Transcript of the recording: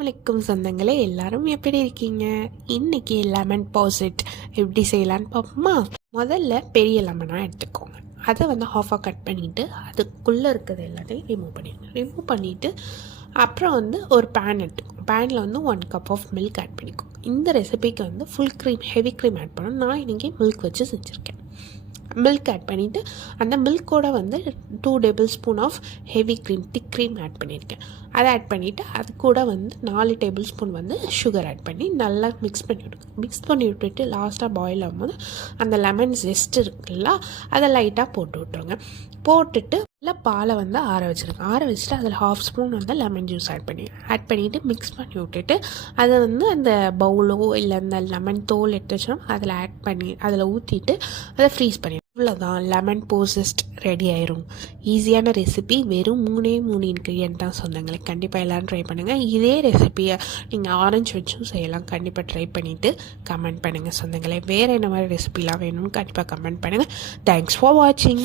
வணக்கம் சொந்தங்களே, எல்லாரும் எப்படி இருக்கீங்க? இன்னைக்கு லெமன் பாசிட் எப்படி செய்யலான்னு பார்ப்போமா? முதல்ல பெரிய லெமனாக எடுத்துக்கோங்க. அதை ஹாஃபாக கட் பண்ணிவிட்டு அதுக்குள்ளே இருக்கிறது எல்லாத்தையும் ரிமூவ் பண்ணிவிட்டு அப்புறம் ஒரு பேன் எடுத்துக்கோங்க. பேனில் 1 கப் ஆஃப் மில்க் ஆட் பண்ணிக்கோங்க. இந்த ரெசிபிக்கு full cream heavy cream add பண்ணணும். நான் இன்றைக்கி மில்க் வச்சு செஞ்சுருக்கேன். மில்க் ஆட் பண்ணிவிட்டு அந்த மில்கோட 2 tablespoon of heavy cream thick cream add பண்ணியிருக்கேன். அதை ஆட் பண்ணிவிட்டு அது கூட 4 டேபிள் ஸ்பூன் சுகர் ஆட் பண்ணி நல்லா மிக்ஸ் பண்ணி விடுங்க. மிக்ஸ் பண்ணி விட்டுட்டு லாஸ்ட்டாக பாயில் ஆகும்போது அந்த லெமன் ஜெஸ்ட் இருக்குல்ல, அதை லைட்டாக போட்டு விட்டுருங்க. போட்டுட்டு இல்லை பாலை ஆற வச்சுருங்க. ஆற வச்சுட்டு அதில் 1/2 ஸ்பூன் லெமன் ஜூஸ் ஆட் பண்ணிவிட்டு மிக்ஸ் பண்ணி விட்டுட்டு அதை அந்த பவுலோ இல்லை அந்த லெமன் தோல் எடுத்து வச்சோம் அதில் ஆட் பண்ணி அதில் ஊற்றிட்டு அதை ஃப்ரீஸ் பண்ணி இவ்வளோதான். லெமன் போசிஸ்ட் ரெடி ஆயிரும். ஈஸியான ரெசிபி. வெறும் 3 இன்க்ரீடியன்ட் தான் சொன்னாங்களே. கண்டிப்பாக எல்லோரும் ட்ரை பண்ணுங்கள். இதே ரெசிபியை நீங்கள் ஆரஞ்சு வச்சும் செய்யலாம். கண்டிப்பாக ட்ரை பண்ணிவிட்டு கமெண்ட் பண்ணுங்கள் சொந்தங்களே. வேறு என்ன மாதிரி ரெசிபிலாம் வேணும்னு கண்டிப்பாக கமெண்ட் பண்ணுங்கள். தேங்க்ஸ் ஃபார் வாட்சிங்.